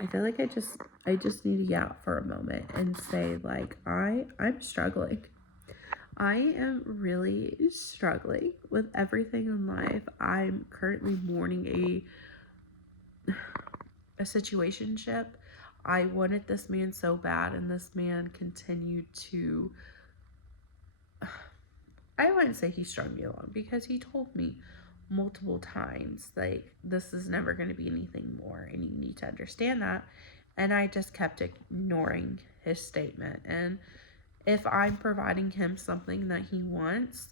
I feel like I just need to yap for a moment and say like I'm struggling. I am really struggling with everything in life. I'm currently mourning a situationship. I wanted this man so bad, and this man continued to. I wouldn't say he strung me along because he told me multiple times, like, this is never going to be anything more, and you need to understand that. And I just kept ignoring his statement. And if I'm providing him something that he wants,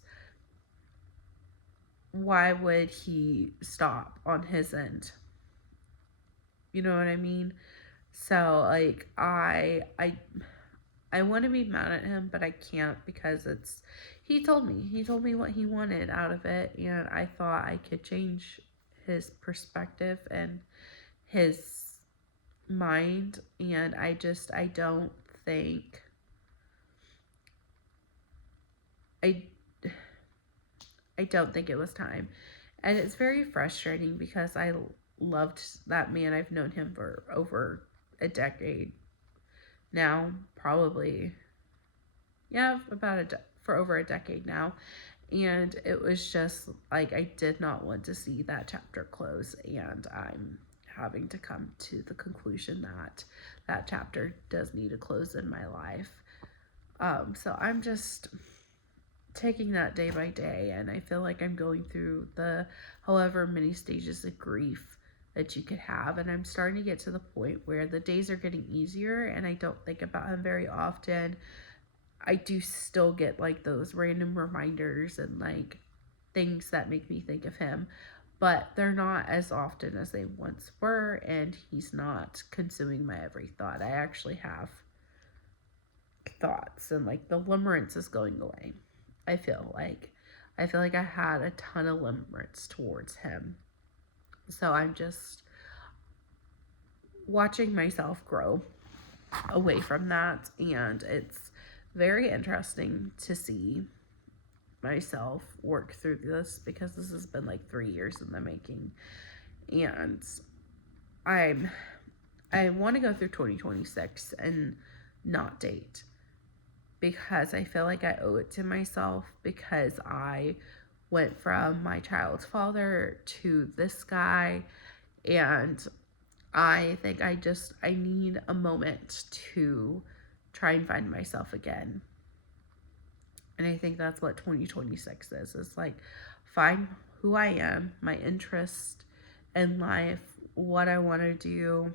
why would he stop on his end? You know what I mean? So like I want to be mad at him, but I can't because he told me what he wanted out of it, and I thought I could change his perspective and his mind, and I don't think I I don't think it was time. And it's very frustrating because I loved that man. I've known him for over a decade now, probably. Yeah, for over a decade now. And it was just like I did not want to see that chapter close, and I'm having to come to the conclusion that that chapter does need to close in my life. So I'm just taking that day by day, and I feel like I'm going through the however many stages of grief that you could have, and I'm starting to get to the point where the days are getting easier and I don't think about him very often. I do still get like those random reminders and like things that make me think of him, but they're not as often as they once were, and he's not consuming my every thought. I actually have thoughts, and like the limerence is going away. I feel like I feel like I had a ton of limerence towards him. So I'm just watching myself grow away from that, and it's very interesting to see myself work through this because this has been like 3 years in the making, and I'm I want to go through 2026 and not date because I feel like I owe it to myself because I went from my child's father to this guy, and I think I need a moment to try and find myself again. And I think that's what 2026 is. It's like find who I am, my interest in life, what I want to do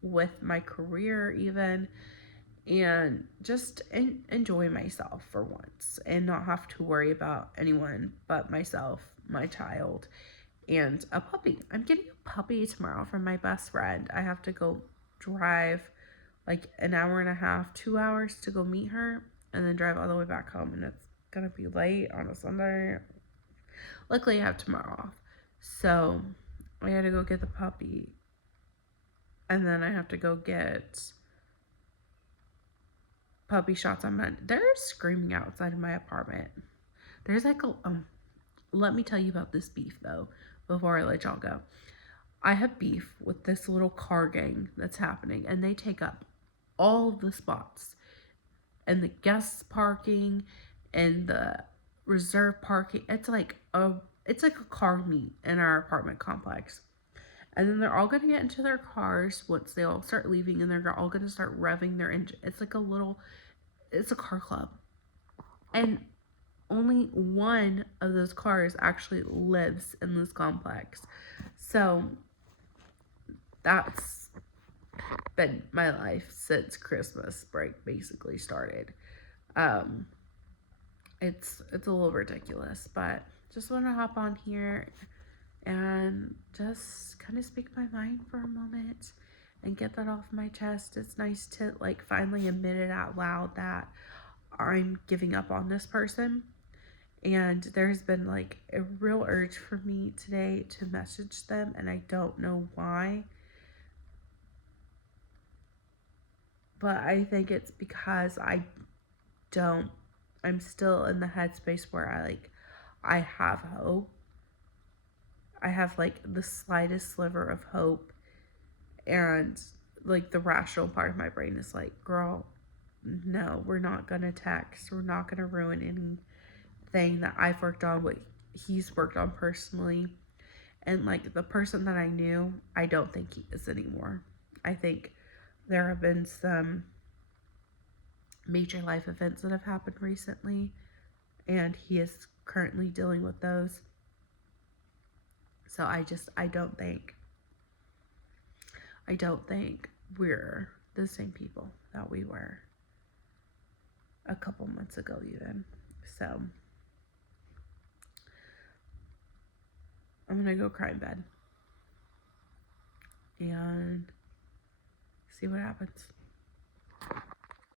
with my career even, and just enjoy myself for once and not have to worry about anyone but myself, my child, and a puppy. I'm getting a puppy tomorrow from my best friend. I have to go drive like an hour and a half, 2 hours to go meet her, and then drive all the way back home. And it's gonna be late on a Sunday. Luckily, I have tomorrow off, so I gotta go get the puppy, and then I have to go get puppy shots on Monday. They're screaming outside of my apartment. There's like a Let me tell you about this beef though before I let y'all go. I have beef with this little car gang that's happening, and they take up all of the spots and the guest parking and the reserve parking. It's like a car meet in our apartment complex. And then they're all gonna get into their cars once they all start leaving, and they're all gonna start revving their engine. It's a car club, and only one of those cars actually lives in this complex. So that's been my life since Christmas break basically started. Um, it's a little ridiculous, but just want to hop on here and just kind of speak my mind for a moment and get that off my chest. It's nice to like finally admit it out loud that I'm giving up on this person. And there's been like a real urge for me today to message them, and I don't know why. But I think it's because don't, I'm still in the headspace where I have hope. I have like the slightest sliver of hope, and like the rational part of my brain is like, girl, no, we're not gonna text. We're not gonna ruin anything that I've worked on, what he's worked on personally. And like the person that I knew, I don't think he is anymore. I think there have been some major life events that have happened recently, and he is currently dealing with those. So I don't think we're the same people that we were a couple months ago, even. So I'm gonna go cry in bed and see what happens.